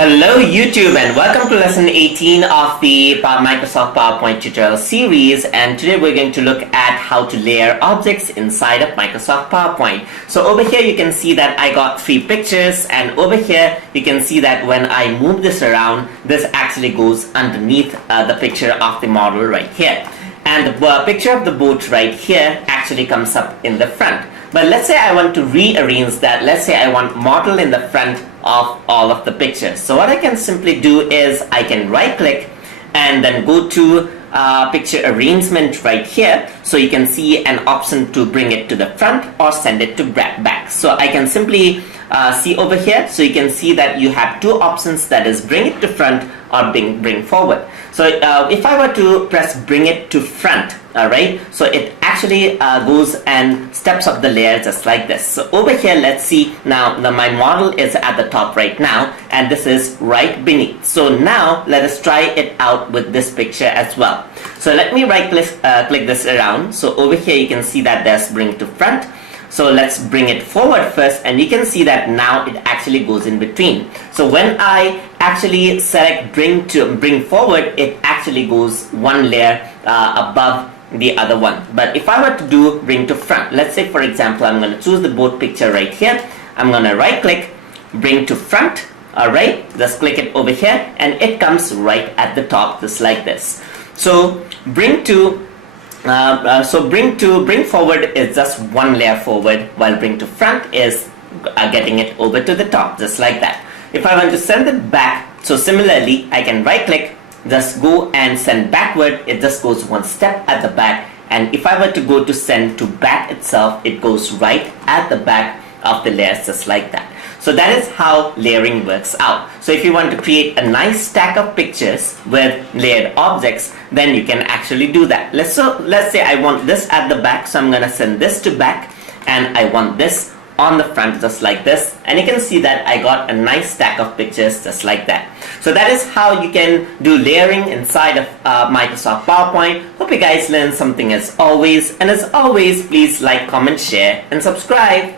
Hello YouTube and welcome to lesson 18 of the Microsoft PowerPoint tutorial series, and today we're going to look at how to layer objects inside of Microsoft PowerPoint. So over here you can see that I got three pictures, and over here you can see that when I move this around, this actually goes underneath the picture of the model right here, and the picture of the boat right here actually comes up in the front. But let's say I want to rearrange that. Let's say I want model in the front of all of the pictures. So what I can simply do is I can right click and then go to picture arrangement right here. So you can see an option to bring it to the front or send it to back. So I can simply see over here. So you can see that you have two options, that is bring it to front or bring forward. So if I were to press bring it to front, alright, so it actually goes and steps up the layer just like this. So over here, let's see now, my model is at the top right now, and this is right beneath. So now let us try it out with this picture as well. So let me right click this around. So over here you can see that there's bring to front. So let's bring it forward first, and you can see that now it actually goes in between. So when I actually select bring forward, it actually goes one layer above the other one. But if I were to do bring to front, let's say for example I'm going to choose the boat picture right here. I'm going to right click, bring to front. Alright, just click it over here and it comes right at the top just like this. So bring forward is just one layer forward, while bring to front is getting it over to the top just like that. If I want to send it back, so similarly I can right click, just go and send backward, it just goes one step at the back, and if I were to go to send to back itself, it goes right at the back of the layers just like that. So that is how layering works out. So if you want to create a nice stack of pictures with layered objects, then you can actually do that. Let's say I want this at the back, so I'm going to send this to back, and I want this on the front just like this, and you can see that I got a nice stack of pictures just like that. So that is how you can do layering inside of Microsoft PowerPoint. Hope you guys learned something as always, and as always, please like, comment, share and subscribe.